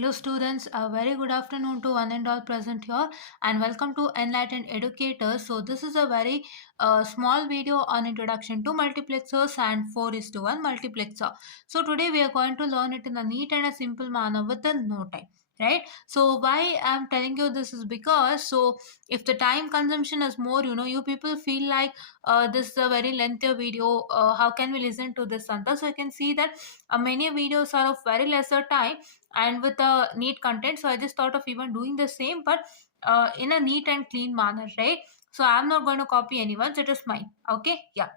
Hello students, a very good afternoon to one and all present here and welcome to Enlightened Educators. So this is a very small video on introduction to multiplexers and 4 is to 1 multiplexer. So today we are going to learn it in a neat and a simple manner within no time. Right, so why I'm telling you this is because if the time consumption is more, you people feel like this is a very lengthy video, how can we listen to this Santa? So you can see that many videos are of very lesser time and with a neat content, so I just thought of even doing the same, but in a neat and clean manner, right? So I'm not going to copy anyone's, it is mine. Okay, yeah.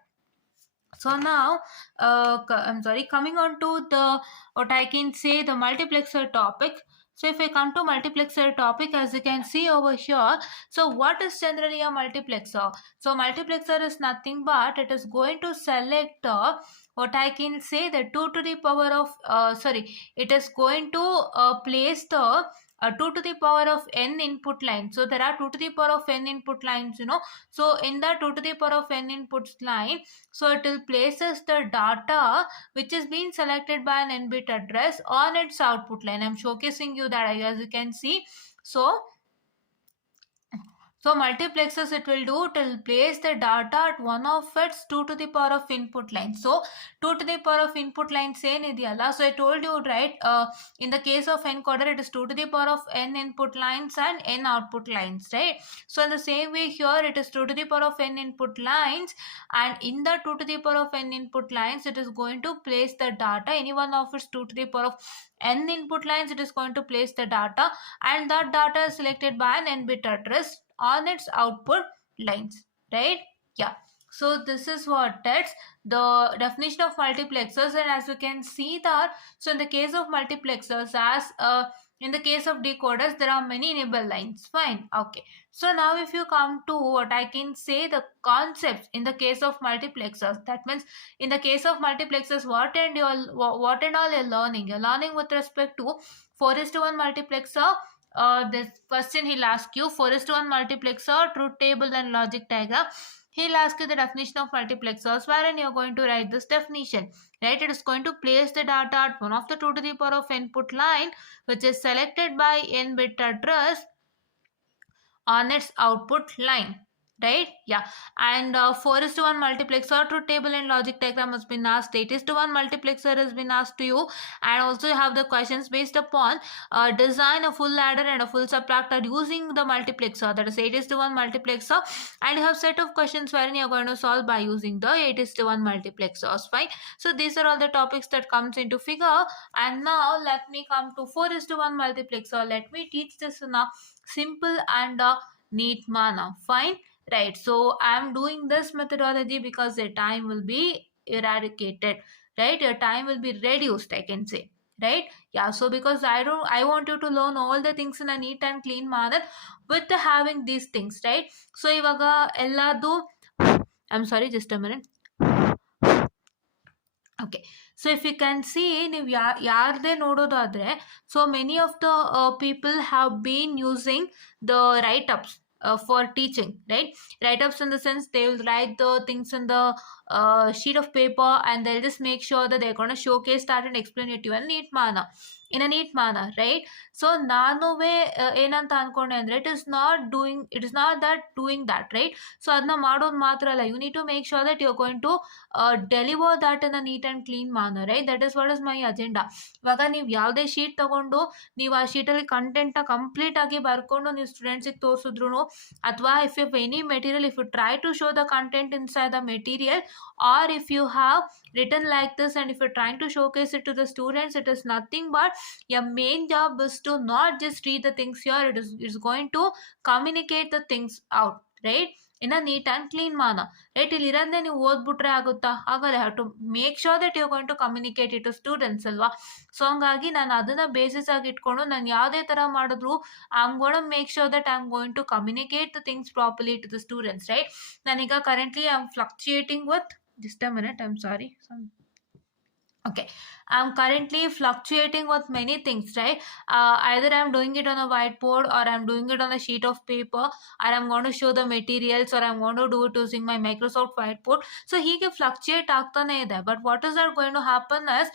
So now I'm sorry, coming on to the what I can say the multiplexer topic. So if I come to multiplexer topic, as you can see over here, so what is generally a multiplexer? So multiplexer is nothing but it is going to select what I can say the 2 to the power of it is going to place the 2 to the power of n input lines. So there are 2 to the power of n input lines, so in the 2 to the power of n inputs line, so it will places the data which is being selected by an n-bit address on its output line. I'm showcasing you that as you can see. So multiplexers it will do, it will place the data at one of its 2 to the power of input line. So 2 to the power of input line same idiyalla. So I told you, right, in the case of encoder it is 2 to the power of n input lines and n output lines, right? So in the same way here it is 2 to the power of n input lines, and in the 2 to the power of n input lines it is going to place the data, any one of its 2 to the power of n input lines it is going to place the data, and that data is selected by an n-bit address on its output lines, right? Yeah, so this is what that's the definition of multiplexers. And as you can see that, so in the case of multiplexers, as in the case of decoders, there are many enable lines. Fine, okay. So now if you come to what I can say the concepts in the case of multiplexers, that means in the case of multiplexers, what and all you're learning? You're learning with respect to 4 is to 1 multiplexer. This question he'll ask you 4 is to 1 multiplexer, truth table and logic diagram. He'll ask you the definition of multiplexers, wherein you're going to write this definition, right? It is going to place the data at one of the 2 to the power of input line which is selected by n-bit address on its output line, right? Yeah, and 4 is to 1 multiplexer, truth table and logic diagram has been asked. 8 is to 1 multiplexer has been asked to you, and also you have the questions based upon design a full ladder and a full subtractor using the multiplexer, that is 8 is to 1 multiplexer, and you have set of questions wherein you are going to solve by using the 8 is to 1 multiplexers. Fine, so these are all the topics that comes into figure. And now let me come to 4 is to 1 multiplexer. Let me teach this in a simple and a neat manner. Fine, right? So I am doing this methodology because the time will be eradicated, right? Your time will be reduced, I can say, right? Yeah, so because I want you to learn all the things in a neat and clean manner with having these things, right? So ivaga elladu, I'm sorry, just a minute. Okay, so if you can see ನೀವು ಯಾರದೇ ನೋಡೋದಾದ್ರೆ, so many of the people have been using the write-ups for teaching, right? Write-ups in the sense they will write the things in the sheet of paper, and they'll just make sure that they're going to showcase that and explain it to you in a neat manner, right? So ನಾನುವೇ ಏನಂತ ಅನ್ಕೊಂಡೆ ಅಂದ್ರೆ it is not that doing that, right? So ಅದನ್ನ ಮಾಡೋದು ಮಾತ್ರ ಅಲ್ಲ, you need to make sure that you're going to deliver that in a neat and clean manner, right? That is what is my agenda. ಇವಾಗ ನೀವು ಯಾವುದೇ sheet ತಗೊಂಡು ನೀವು ಆ ಶೀಟಲ್ಲಿ ಕಂಟೆಂಟ್ನ ಕಂಪ್ಲೀಟ್ ಆಗಿ ಬರ್ಕೊಂಡು ನೀವು ಸ್ಟೂಡೆಂಟ್ಸಿಗೆ ತೋರಿಸಿದ್ರು, ಅಥವಾ if you have any material, if you try to show the content inside the material, or if you have written like this and if you're trying to showcase it to the students, it is nothing but your main job is to not just read the things here, it's going to communicate the things out, right? in a neat and clean manner, right? ಇಲ್ಲಿ ಇರೋದೇ ನೀವು ಓದ್ಬಿಟ್ರೆ ಆಗುತ್ತಾ? ಆಗಲ್ಲ. Have to make sure that you going to communicate it to students ಅಲ್ವಾ? So ಹಂಗಾಗಿ ನಾನು ಅದನ್ನ ಬೇಸಿಸ್ ಆಗಿ ಇಟ್ಕೊಂಡು ನಾನು ಯಾವುದೇ ಥರ ಮಾಡಿದ್ರು I am gonna make sure that I am going to communicate the things properly to the students, right? ನಾನೀಗ currently I am fluctuating with just a minute, I'm sorry. Okay, I'm currently fluctuating with many things, right? Either I'm doing it on a whiteboard, or I'm doing it on a sheet of paper, or I'm going to show the materials, or I'm going to do it using my Microsoft whiteboard. So ಹೀಗೆ fluctuate ಆಗ್ತಾನೆ ಇದೆ. But what is that going to happen is,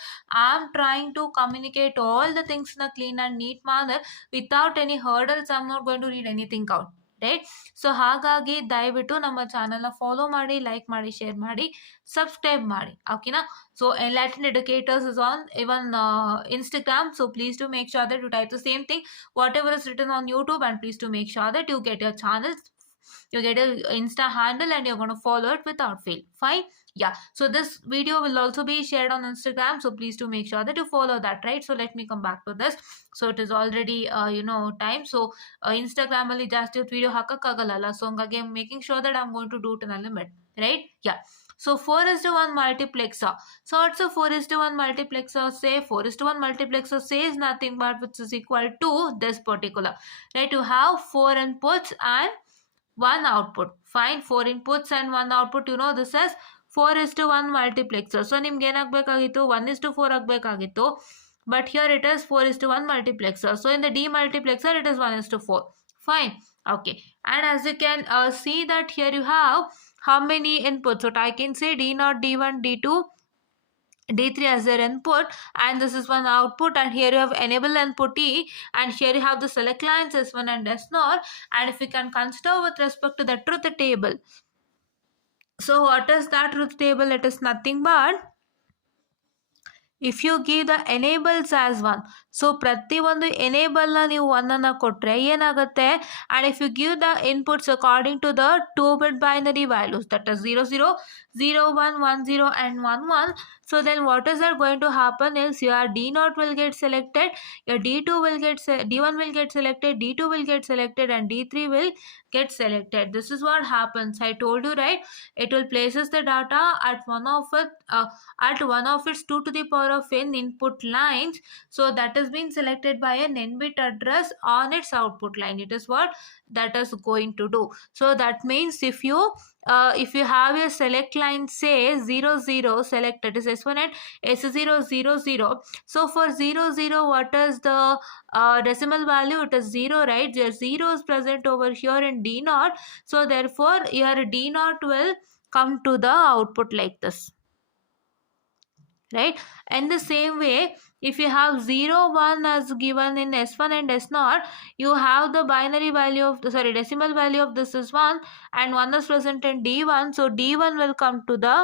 I'm trying to communicate all the things in a clean and neat manner without any hurdles. I'm not going to read anything out. Right. So ಹಾಗಾಗಿ ದಯವಿಟ್ಟು ನಮ್ಮ ಚಾನಲ್ನ follow ಮಾಡಿ, like ಮಾಡಿ, share ಮಾಡಿ, subscribe ಮಾಡಿ, ಓಕೆನಾ? So Enlightened Educators is on even Instagram. So please do make sure that you type the same thing, whatever is written on YouTube, and please do make sure that you get your channels, you get a Insta handle, and you're going to follow it without fail. Fine. Yeah. So this video will also be shared on Instagram. So please do make sure that you follow that, right? So let me come back to this. So it is already time. So Instagram ಅಲ್ಲಿ ಜಾಸ್ತಿ ಹೊತ್ತು video ಹಾಕಕ್ಕಾಗಲ್ಲ. So ಹಂಗಾಗಿ I'm making sure that I'm going to do it in a limit, right? Yeah. So 4:1 multiplexer. So what's a 4:1 multiplexer say? 4:1 multiplexer says nothing but which is equal to this particular. Right? You have 4 inputs and 1 output. Fine. 4 inputs and 1 output. You know this is 4:1 multiplexer. So ನಿಮ್ಗೆ ಏನಾಗಬೇಕಾಗಿತ್ತು? 1:4 ಆಗಬೇಕಾಗಿತ್ತು. But here it is 4:1 multiplexer. So in the demultiplexer it is 1:4. Fine. Okay. And as you can see that here you have how many inputs? So I can say D0, D1, D2, D3 as their input, and this is one output, and here you have enable input E, and here you have the select lines S1 and S0. And if we can consider with respect to the truth table, so what is that truth table? It is nothing but if you give the enables as 1, so ಪ್ರತಿ ಒಂದು enable ನ ನೀವು 1 ಅನ್ನ ಕೊಟ್ರೆ ಏನಾಗುತ್ತೆ? And if you give the inputs according to the 2-bit binary values, that is 00, 01, 10 and 11, so then what is that going to happen is your D0 will get selected, your D2 will get D1 will get selected, D2 will get selected, and D3 will get selected. This is what happens. I told you, right? It will places the data at one of its 2 to the power of n input lines. So that has been selected by an n-bit address on its output line. It is what that is going to do. So that means if you have your select line say 00 selected is S1 and S0 00. So for 00, what is the decimal value? It is 0, right? The 0 is present over here in D0. So therefore your D0 will come to the output like this, right? And the same way, if you have 0 1 as given in S1 and S0, you have the binary value of the decimal value of this is 1, and 1 is present in D1, so D1 will come to the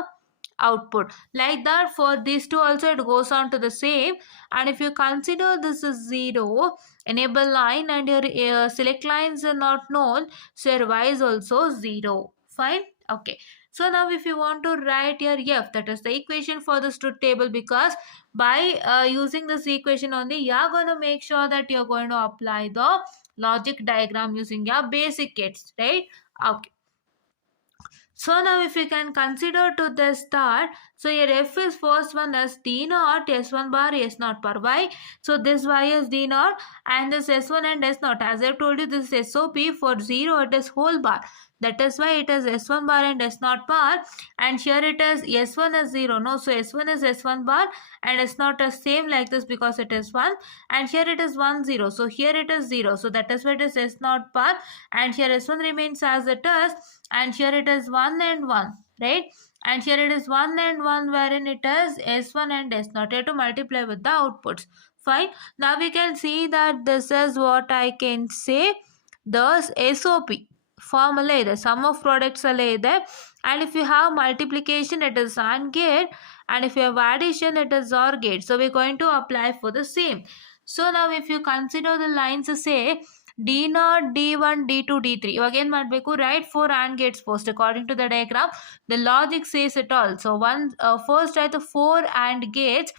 output. Like that for these two also it goes on to the same. And if you consider this is 0 enable line, and your select lines are not known, so your y is also 0. Fine. Okay. So now if you want to write your f, that is the equation for this truth table, because by using this equation only, you are going to make sure that you are going to apply the logic diagram using your basic kits, right? Okay. So now if you can consider to the start, so your f is first one as D0, S1 bar, S0 bar. Why? So this y is D0 and this S1 and S0. As I told you, this is SOP. For 0 it is whole bar. That is why it is S1 bar and S0 bar. And here it is S1 is 0. No, so S1 is S1 bar and S0 is same like this because it is 1. And here it is 1 0. So here it is 0. So that is why it is S0 bar. And here S1 remains as it is. And here it is 1 and 1, right? And here it is 1 and 1 wherein it is S1 and S0. You have to multiply with the outputs. Fine. Now we can see that this is what I can say the SOP formula ಇದೆ, sum of products ಅಲ್ಲೇ ಇದೆ. And if you have multiplication it is AND gate, and if you have addition it is OR gate. So we're going to apply for the same. So now if you consider the lines say D0, D1, D2, D3. You again ಮಾಡಬೇಕು, write 4 AND gates first according to the diagram. The logic says it all. So first write the 4 AND gates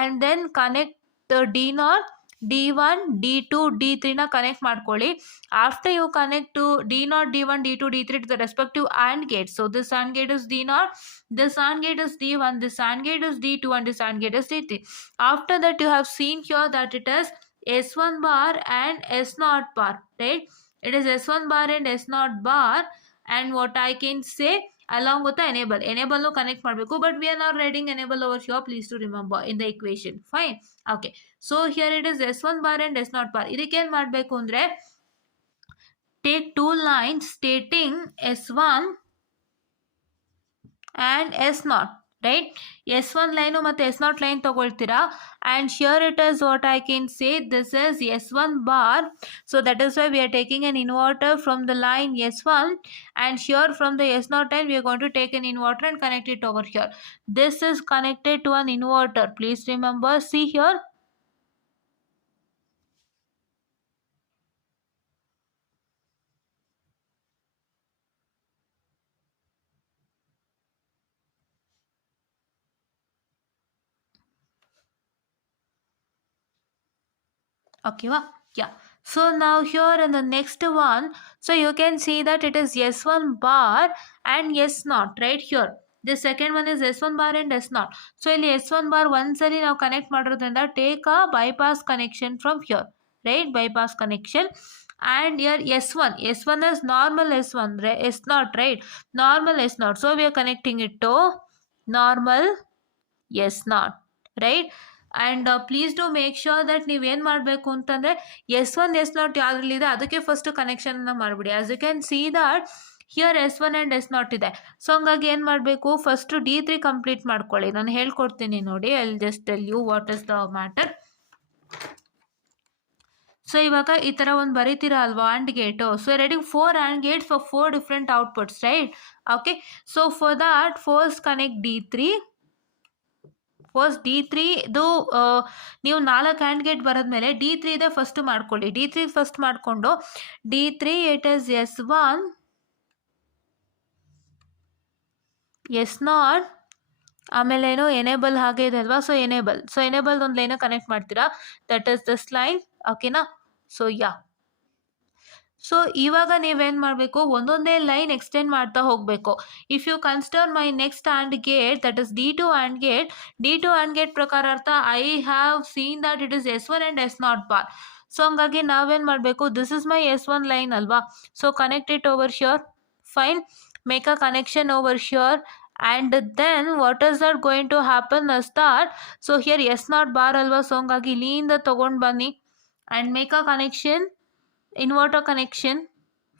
and then connect the D0, D1, D2, D3 ನ connect ಮಾಡ್ಕೊಳ್ಳಿ. After you connect to D0, D1, D2, D3 to the respective AND gates. So this AND gate is D0, this AND gate is D1, this AND gate is D2, and this AND gate is D3. After that you have seen here that it is S1 bar and S0 bar, right? It is S1 bar and S0 bar, and what I can say along with the enable no connect ಮಾಡಬೇಕು, but we are not writing enable over here, please to remember in the equation. Fine. Okay, so here it is S1 bar and S0 bar. ಇದಕ್ಕೆ ಏನು ಮಾಡಬೇಕು ಅಂದರೆ, take two lines stating S1 and S0, right? S1 line ಮತ್ತು S0 line ತಗೊಳ್ತೀರಾ, and here it is what I can say, this is S1 bar, so that is why we are taking an inverter from the line S1, and here from the S0 line we are going to take an inverter and connect it over here. This is connected to an inverter, please remember. See here, okay, yeah. So now here in the next one, so you can see that it is S1 bar and S0, right? Here the second one is S1 bar and S0. So ಇಲ್ಲಿ S1 bar ಒಂದ್ಸಲಿ ನಾವು connect ಮಾಡೋದ್ರಿಂದ take a bypass connection from here, right? Bypass connection. And here S1 is normal S1, right? S0, right? Normal S0, so we are connecting it to normal S0, right? And please to make sure that ನೀವೇನು ಮಾಡಬೇಕು ಅಂತಂದರೆ S1 S0 ಯಾವುದ್ರಲ್ಲಿದೆ ಅದಕ್ಕೆ first ಕನೆಕ್ಷನ್ನ ಮಾಡಿಬಿಡಿ. As you can see that here S1 and S0 ಇದೆ. So ಹಂಗಾಗಿ ಏನು ಮಾಡಬೇಕು, ಫಸ್ಟು D3 ಕಂಪ್ಲೀಟ್ ಮಾಡ್ಕೊಳ್ಳಿ. ನಾನು ಹೇಳ್ಕೊಡ್ತೀನಿ ನೋಡಿ, I will just tell you what is the matter. So ಇವಾಗ ಈ ಥರ ಒಂದು ಬರೀತೀರಾ ಅಲ್ವಾ and gate. So reading 4 and gates for 4 different outputs, right? Okay, so for that first connect D3. First D3 ಇದು ನೀವು 4 ಆ್ಯಂಡ್ ಗೇಟ್ ಬರೋದ್ಮೇಲೆ D3 ಇದೆ first ಮಾಡ್ಕೊಳ್ಳಿ. D3 ಫಸ್ಟ್ ಮಾಡಿಕೊಂಡು D3 it is S1 S0, ಆಮೇಲೆ ಏನು ಎನೇಬಲ್ ಹಾಗೆ ಇದೆ ಅಲ್ವಾ, ಸೊ ಎನೇಬಲ್ ಒಂದು ಲೈನ ಕನೆಕ್ಟ್ ಮಾಡ್ತೀರಾ, ದಟ್ ಇಸ್ ದಿಸ್ ಲೈನ್. ಓಕೆನಾ? ಸೊ ಯಾ, ಸೊ ಇವಾಗ ನೀವೇನು ಮಾಡಬೇಕು, ಒಂದೊಂದೇ ಲೈನ್ ಎಕ್ಸ್ಟೆಂಡ್ ಮಾಡ್ತಾ ಹೋಗಬೇಕು. If you consider my next and gate, that is D2 and gate. D2 and gate ಪ್ರಕಾರ ಅರ್ಥ I have seen that it is S1 and S0 bar. So ಹಂಗಾಗಿ ನಾವೇನು ಮಾಡಬೇಕು, this is my S1 line ಅಲ್ವಾ, so connect it over sure. Fine, make a connection over sure. And then what is that going to happen is that, so here S0 bar ಅಲ್ವಾ, so ಹಂಗಾಗಿ ಇಲ್ಲಿಂದ ತೊಗೊಂಡು ಬನ್ನಿ and make a connection, inverter connection.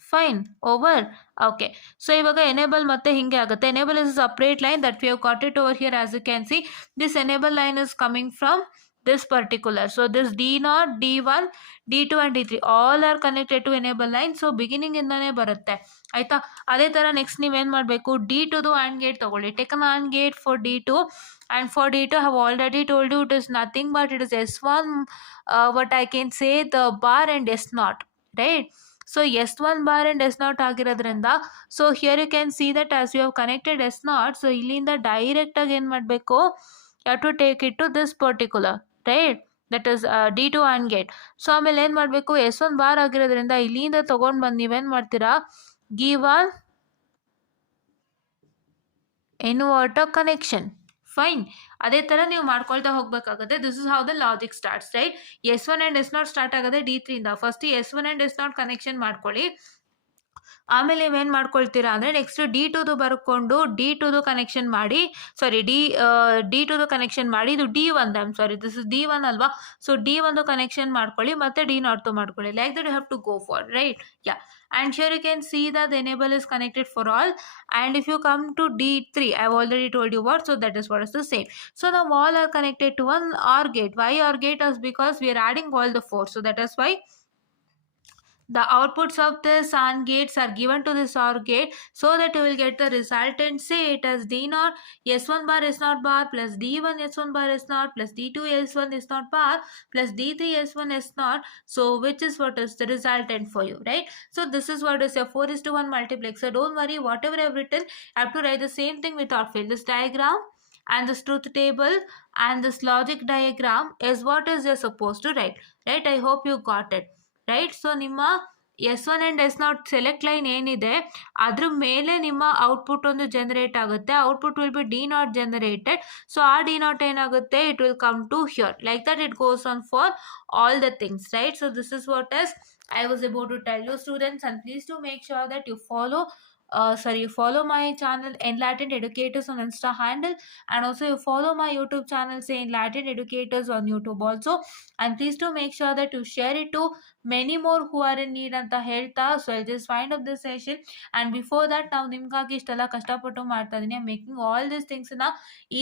Fine, over. Okay, so ಇವಾಗ enable ಮತ್ತೆ ಹಿಂಗೆ ಆಗುತ್ತೆ. Enable is separate line that we have got it over here. As you can see, this enable line is coming from this particular, so this D0, D1, D2 and D3 all are connected to enable line. So beginning ಇಂದಾನೆ ಬರುತ್ತೆ, ಆಯ್ತಾ? ಅದೇ ಥರ next ನೀವೇನು ಮಾಡಬೇಕು, D2 and gate ತೊಗೊಳ್ಳಿ. Take an and gate for D2, and for D2 I have already told you it is nothing but it is S1, what I can say, the bar and S0, right? So S1 bar and S0 ಆಗಿರೋದ್ರಿಂದ, so here you can see that as you have connected S0, so ಇಲ್ಲಿಂದ ಡೈರೆಕ್ಟಾಗಿ ಏನು ಮಾಡಬೇಕು, you have to take it to this particular, right? That is D2 and gate. So ಆಮೇಲೆ ಏನು ಮಾಡಬೇಕು, S1 bar ಆಗಿರೋದ್ರಿಂದ ಇಲ್ಲಿಂದ ತೊಗೊಂಡು ಬಂದು ನೀವೇನು ಮಾಡ್ತೀರಾ, give an inverter connection. Fine, ಅದೇ ಥರ ನೀವು ಮಾಡ್ಕೊಳ್ತಾ ಹೋಗಬೇಕಾಗುತ್ತೆ. This is how the logic starts, right? S1 and S0 start ಆಗೋದೇ D3 ಇಂದ. First S1 and S0 connection ಮಾಡ್ಕೊಳ್ಳಿ, ಆಮೇಲೆ ನೀವೇನು ಮಾಡ್ಕೊಳ್ತೀರಾ ಅಂದರೆ ನೆಕ್ಸ್ಟ್ D2 ಬರ್ಕೊಂಡು D2 ಕನೆಕ್ಷನ್ ಮಾಡಿ, ಸಾರಿ D2 ಕನೆಕ್ಷನ್ ಮಾಡಿ, ಇದು D1, I am sorry, this is D1 ಅಲ್ವಾ, ಸೊ D1 ಕನೆಕ್ಷನ್ ಮಾಡ್ಕೊಳ್ಳಿ, ಮತ್ತೆ D0 ಮಾಡ್ಕೊಳ್ಳಿ. Like that you have to go for, right? Yeah, and here you can see that the enable is connected for all. And if you come to D3, I have already told you what, so that is what is the same. So now all are connected to one OR gate. Why OR gate? Is because we are adding all the 4, so that is why the outputs of this AND gates are given to this OR gate, so that you will get the resultant. Say it as D0 S1 bar S0 bar plus D1 S1 bar S0 plus D2 S1 S0 bar plus D3 S1 S0. So which is what is the resultant for you, right? So this is what is your 4:1 multiplexer. Don't worry, whatever I have written, I have to write the same thing without fail. This diagram and this truth table and this logic diagram is what is you're supposed to write, right? I hope you got it, right? So ನಿಮ್ಮ S1 and S0 select line ಏನಿದೆ ಅದ್ರ ಮೇಲೆ ನಿಮ್ಮ output ಒಂದು generate ಆಗುತ್ತೆ. Output will be D0 generated. So ಆ D0 ಏನಾಗುತ್ತೆ, it will come to here. Like that it goes on for all the things, right? So this is what as I was about to tell you, students, and please do make sure that you follow sorry, you follow my channel Enlightened Educators on Insta handle, and also you follow my YouTube channel, say Enlightened Educators on YouTube also. And please do make sure that you share it to many more who are in need ಅಂತ ಹೇಳ್ತಾ, so I'll just wind up this session. And before that, ನಾವು ನಿಮ್ಗಾಗಿ ಇಷ್ಟೆಲ್ಲ ಕಷ್ಟಪಟ್ಟು ಮಾಡ್ತಾ ಇದೀನಿ, making all these things in a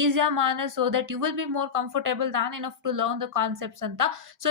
easier manner so that you will be more comfortable than enough to learn the concepts ಅಂತ. So